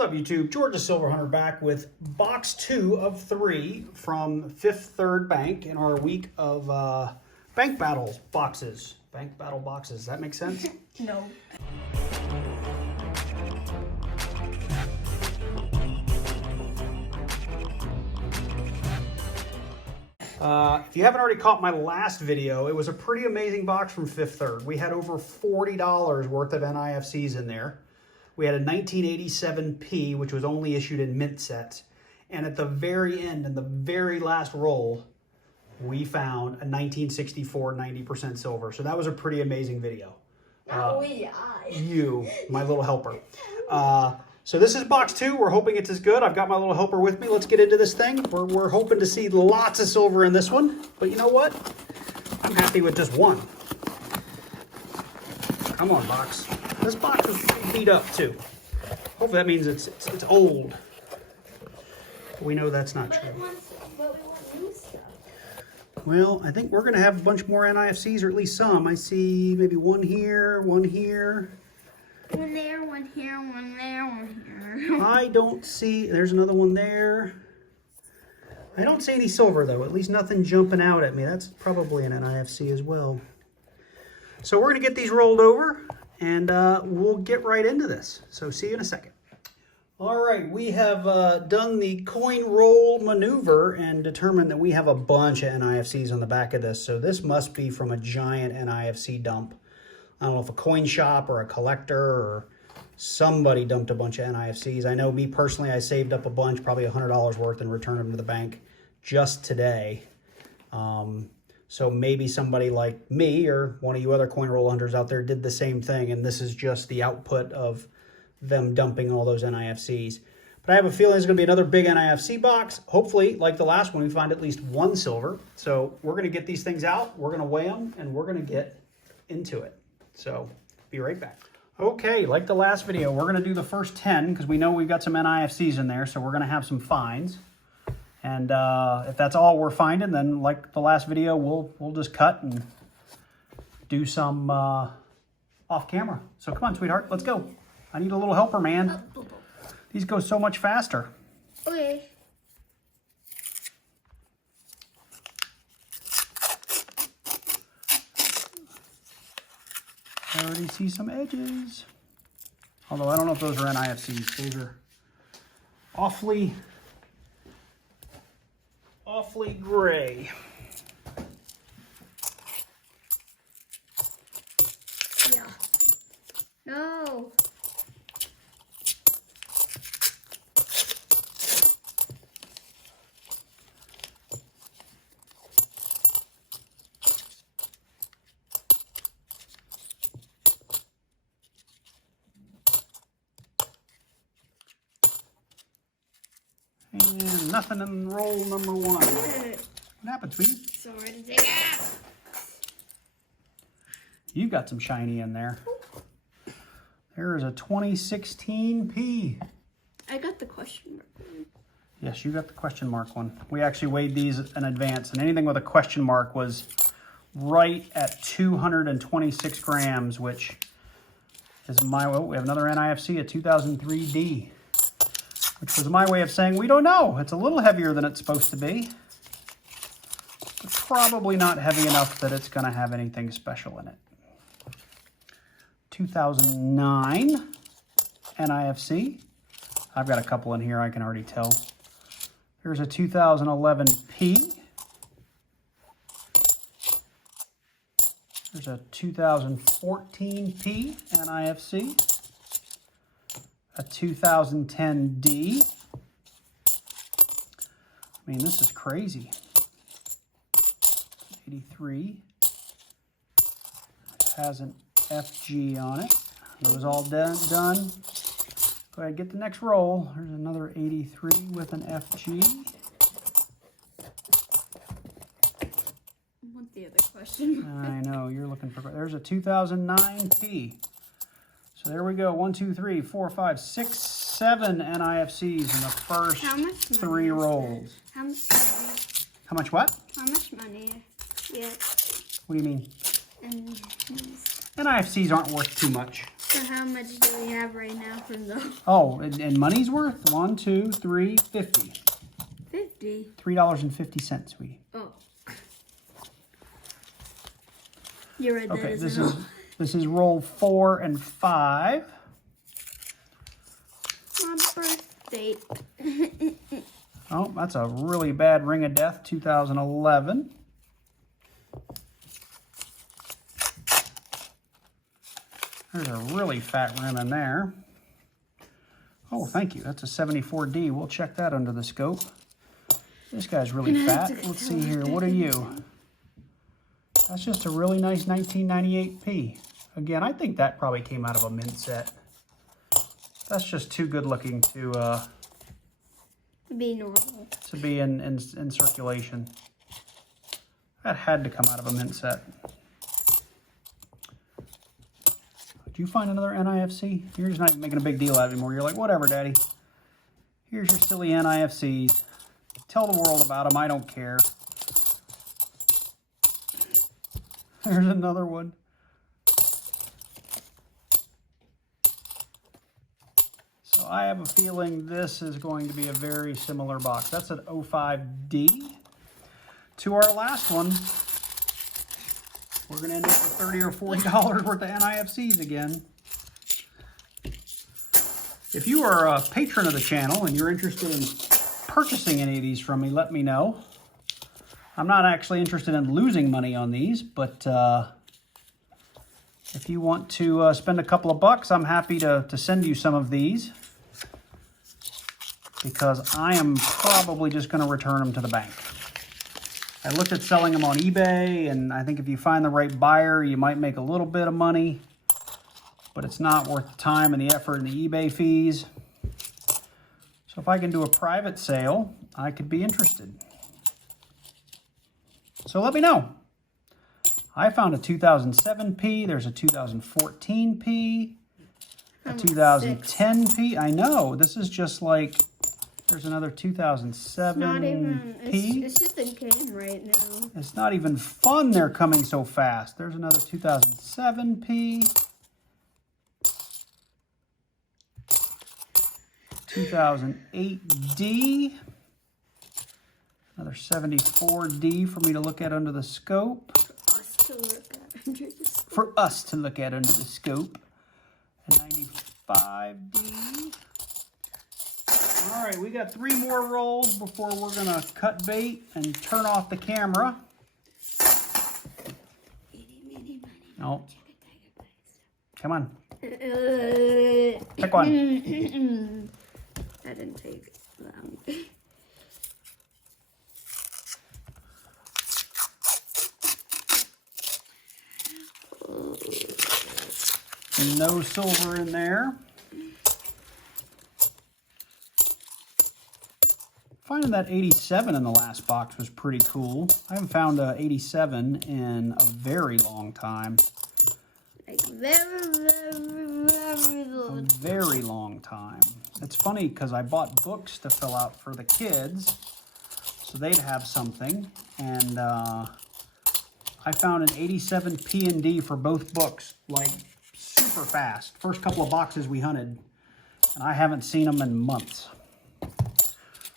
up, YouTube? Georgia Silver Hunter back with box 2 of 3 from Fifth Third Bank in our week of bank battles boxes. Bank battle boxes. Does that make sense? No. If you haven't already caught my last video, it was a pretty amazing box from Fifth Third. We had over $40 worth of NIFCs in there. We had a 1987P, which was only issued in mint sets. And at the very end, in the very last roll, we found a 1964 90% silver. So that was a pretty amazing video. You, my little helper. So this is box 2. We're hoping it's as good. I've got my little helper with me. Let's get into this thing. We're hoping to see lots of silver in this one. But you know what? I'm happy with just one. Come on, box. This box is beat up too. Hopefully that means it's old. We know that's not true. But we want new stuff. Well, I think we're going to have a bunch more NIFCs, or at least some. I see maybe one here, one here. One there, one here, one there, one here. I don't see, there's another one there. I don't see any silver though, at least nothing jumping out at me. That's probably an NIFC as well. So we're going to get these rolled over and we'll get right into this. So see you in a second. All right, we have done the coin roll maneuver and determined that we have a bunch of NIFCs on the back of this. So this must be from a giant NIFC dump. I don't know if a coin shop or a collector or somebody dumped a bunch of NIFCs. I know me personally, I saved up a bunch, probably $100 worth, and returned them to the bank just today. So maybe somebody like me or one of you other coin roll hunters out there did the same thing, and this is just the output of them dumping all those NIFCs. But I have a feeling it's going to be another big NIFC box. Hopefully, like the last one, we find at least one silver. So we're going to get these things out, we're going to weigh them, and we're going to get into it. So be right back. Okay, like the last video, we're going to do the first 10 because we know we've got some NIFCs in there, so we're going to have some finds. And if that's all we're finding, then like the last video, we'll just cut and do some off camera. So come on, sweetheart, let's go. I need a little helper, man. These go so much faster. Okay. I already see some edges. Although I don't know if those are NIFCs. Those are awfully gray. Yeah. No. And nothing in roll number 1. What happened, sweetie? Sorry to take out. You got some shiny in there. There is a 2016P. I got the question mark one. Yes, you got the question mark one. We actually weighed these in advance, and anything with a question mark was right at 226 grams, which is my, oh, we have another NIFC, a 2003D, which was my way of saying we don't know. It's a little heavier than it's supposed to be, but probably not heavy enough that it's going to have anything special in it. 2009 NIFC. I've got a couple in here, I can already tell. Here's a 2011P. There's a 2014P NIFC. A 2010D. I mean, this is crazy. 83. It has an FG on it. It was all done. Go ahead, get the next roll. There's another 83 with an FG. I want the other question. I know, you're looking for... There's a 2009P. So there we go. 1, 2, 3, 4, 5, 6, 7 NIFCs in the first 3 rolls. How much money? How much what? How much money? Yeah. What do you mean? And NIFCs aren't worth too much. So how much do we have right now from those? Oh, and money's worth? 1, 2, 3, 50. 50. $3.50, sweetie. Oh. You're right. Okay, this is roll 4 and 5. My birthday. Oh, that's a really bad ring of death, 2011. There's a really fat rim in there. Oh, thank you. That's a 74D. We'll check that under the scope. This guy's really fat. Let's see here. What are you? That's just a really nice 1998P. Again, I think that probably came out of a mint set. That's just too good looking to Be normal. to be in circulation. That had to come out of a mint set. Did you find another NIFC? You're just not even making a big deal out of it anymore. You're like, whatever, Daddy. Here's your silly NIFCs. Tell the world about them. I don't care. There's another one. So I have a feeling this is going to be a very similar box. That's an 05D. To our last one, we're going to end up with $30 or $40 worth of NIFCs again. If you are a patron of the channel and you're interested in purchasing any of these from me, let me know. I'm not actually interested in losing money on these, but if you want to spend a couple of bucks, I'm happy to send you some of these, because I am probably just going to return them to the bank. I looked at selling them on eBay, and I think if you find the right buyer, you might make a little bit of money, but it's not worth the time and the effort and the eBay fees. So if I can do a private sale, I could be interested. So let me know. I found a 2007P, there's a 2014P, a 2010P. I know, this is just like, there's another 2007P. Not even, it's just a game right now. It's not even fun they're coming so fast. There's another 2007P. 2008D. Another 74D for me to look at under the scope. For us to look at under the scope. A 95D. All right, we got 3 more rolls before we're gonna cut bait and turn off the camera. No. Come on. Pick one. That didn't take long. No silver in there. Finding that 87 in the last box was pretty cool. I haven't found a 87 in a very long time. Like very long. A very long time. It's funny because I bought books to fill out for the kids so they'd have something, and I found an 87 P&D for both books like super fast. First couple of boxes we hunted, and I haven't seen them in months.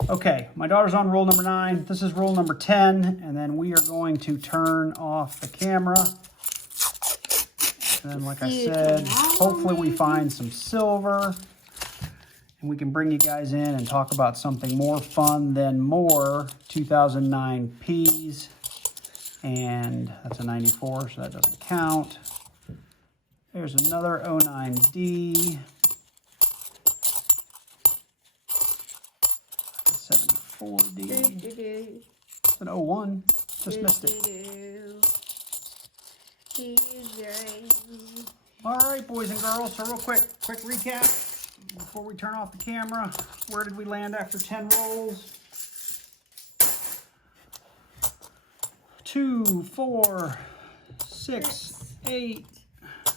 Okay, my daughter's on roll number 9. This is roll number 10, and then we are going to turn off the camera. And then, like I said, hopefully we find some silver, and we can bring you guys in and talk about something more fun than more 2009 Ps. And that's a 94, so that doesn't count. There's another 09D. 74D. It's an 01. Just missed it. All right, boys and girls. So real quick recap before we turn off the camera. Where did we land after 10 rolls? 2, 4, 6, 8.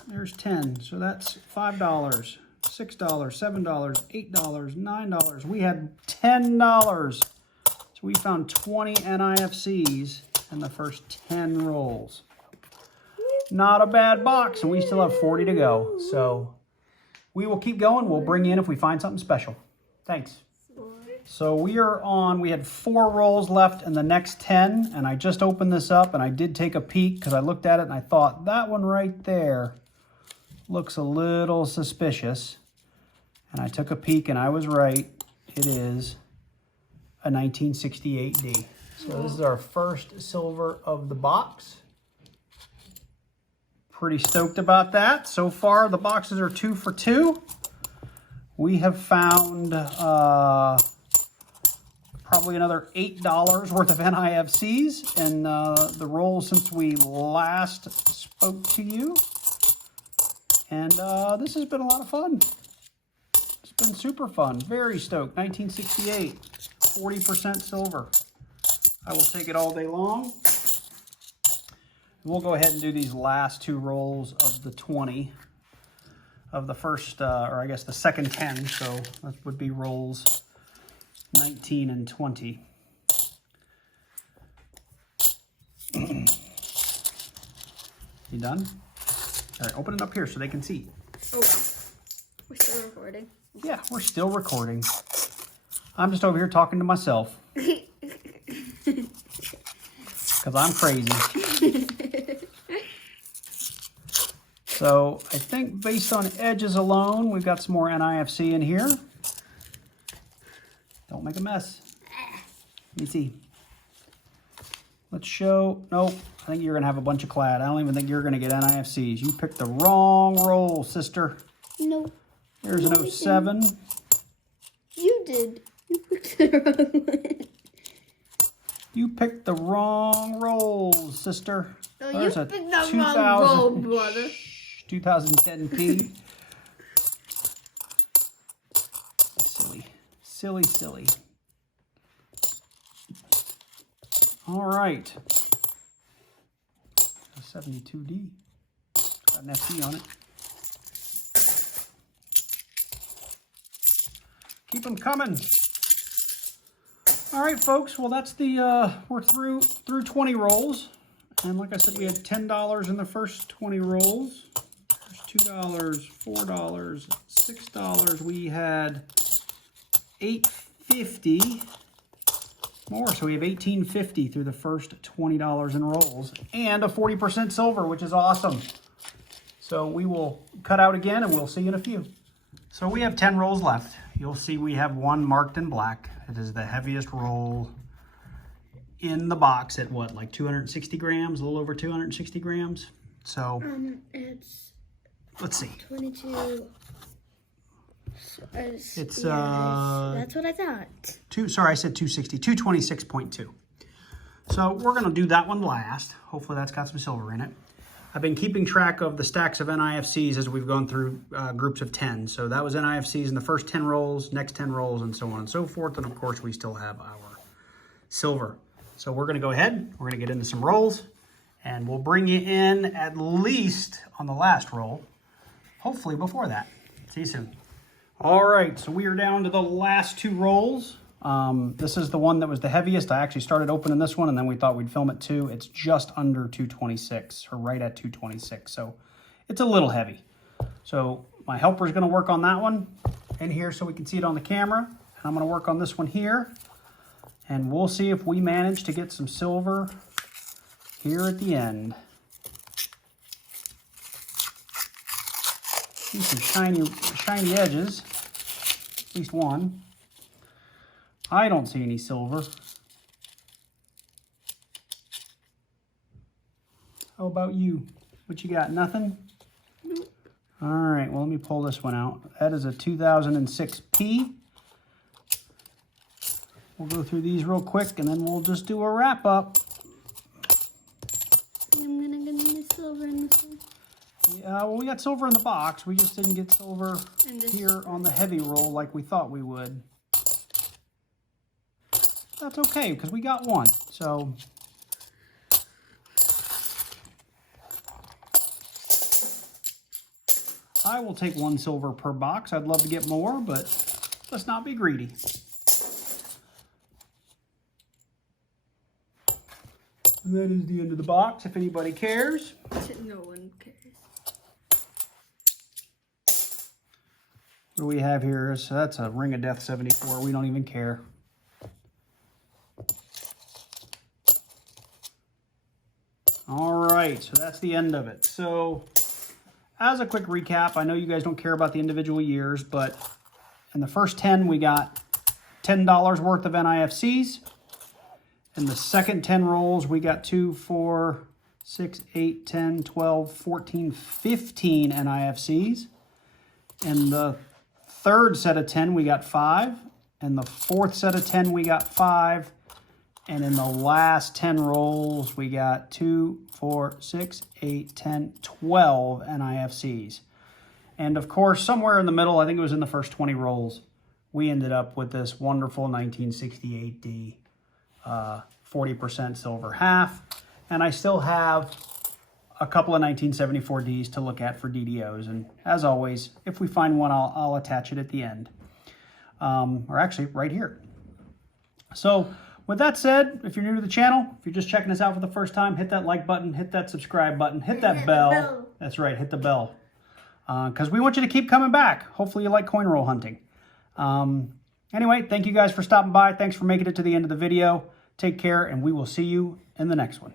There's 10. So that's $5, $6, $7, $8, $9. We had $10. So we found 20 NIFCs in the first 10 rolls. Not a bad box, and we still have 40 to go. So we will keep going. We'll bring you in if we find something special. Thanks. So we had 4 rolls left in the next 10, and I just opened this up, and I did take a peek because I looked at it and I thought that one right there looks a little suspicious. And I took a peek and I was right. It is a 1968D. So this is our first silver of the box. Pretty stoked about that. So far the boxes are 2 for 2. We have found probably another $8 worth of NIFCs in the rolls since we last spoke to you. And this has been a lot of fun. It's been super fun. Very stoked. 1968, 40% silver. I will take it all day long. We'll go ahead and do these last 2 rolls of the 20 of the first, or I guess the second 10. So that would be rolls 19 and 20. You done? All right, open it up here so they can see. Oh, we're still recording. Yeah, we're still recording. I'm just over here talking to myself. Because I'm crazy. So I think based on edges alone, we've got some more NIFC in here. Don't make a mess. Let me see. Let's show. Nope. I think you're going to have a bunch of clad. I don't even think you're going to get NIFCs. You picked the wrong roll, sister. No. There's an 07. You did. You picked the wrong one. You picked the wrong roll, sister. No, There's you a picked the wrong roll, brother. 2010P. Silly, silly. All right. A 72D. Got an FD on it. Keep them coming. All right, folks. Well, that's the, we're through 20 rolls. And like I said, we had $10 in the first 20 rolls. There's $2, $4, $6. We had $8.50 more, so we have $18.50 through the first $20 in rolls, and a 40% silver, which is awesome. So we will cut out again, and we'll see you in a few. So we have 10 rolls left. You'll see we have one marked in black. It is the heaviest roll in the box at what, like 260 grams, a little over 260 grams. So It's let's see. 22. It's that's what I thought. Sorry, I said 260, 226.2. So we're gonna do that one last. Hopefully that's got some silver in it. I've been keeping track of the stacks of NIFCs as we've gone through groups of 10. So that was NIFCs in the first 10 rolls, next 10 rolls, and so on and so forth. And of course, we still have our silver. So we're gonna go ahead, we're gonna get into some rolls, and we'll bring you in at least on the last roll, hopefully before that. See you soon. All right, so we are down to the last 2 rolls. This is the one that was the heaviest. I actually started opening this one, and then we thought we'd film it too. It's just under 226, or right at 226, so it's a little heavy. So my helper's gonna work on that one in here so we can see it on the camera. And I'm gonna work on this one here, and we'll see if we manage to get some silver here at the end. See some shiny edges, at least one. I don't see any silver. How about you? What you got, nothing? Nope. All right, well, let me pull this one out. That is a 2006P. We'll go through these real quick, and then we'll just do a wrap up. I'm gonna get the silver in this one. Yeah, well, we got silver in the box. We just didn't get silver here on the heavy roll like we thought we would. That's okay, because we got one. So I will take 1 silver per box. I'd love to get more, but let's not be greedy. And that is the end of the box, if anybody cares. No one cares. What do we have here? So that's a Ring of Death 74. We don't even care. All right, so that's the end of it. So as a quick recap, I know you guys don't care about the individual years, but in the first 10, we got $10 worth of NIFCs. In the second 10 rolls, we got 2, 4, 6, 8, 10, 12, 14, 15 NIFCs. In the third set of 10, we got 5. In the fourth set of 10, we got 5. And in the last 10 rolls, we got 2, 4, 6, 8, 10, 12 NIFCs. And of course, somewhere in the middle, I think it was in the first 20 rolls, we ended up with this wonderful 1968D 40% silver half. And I still have a couple of 1974Ds to look at for DDOs. And as always, if we find one, I'll attach it at the end. Or actually, right here. So with that said, if you're new to the channel, if you're just checking us out for the first time, hit that like button, hit that subscribe button, hit that bell. That's right, hit the bell. Because we want you to keep coming back. Hopefully you like coin roll hunting. Anyway, thank you guys for stopping by. Thanks for making it to the end of the video. Take care, and we will see you in the next one.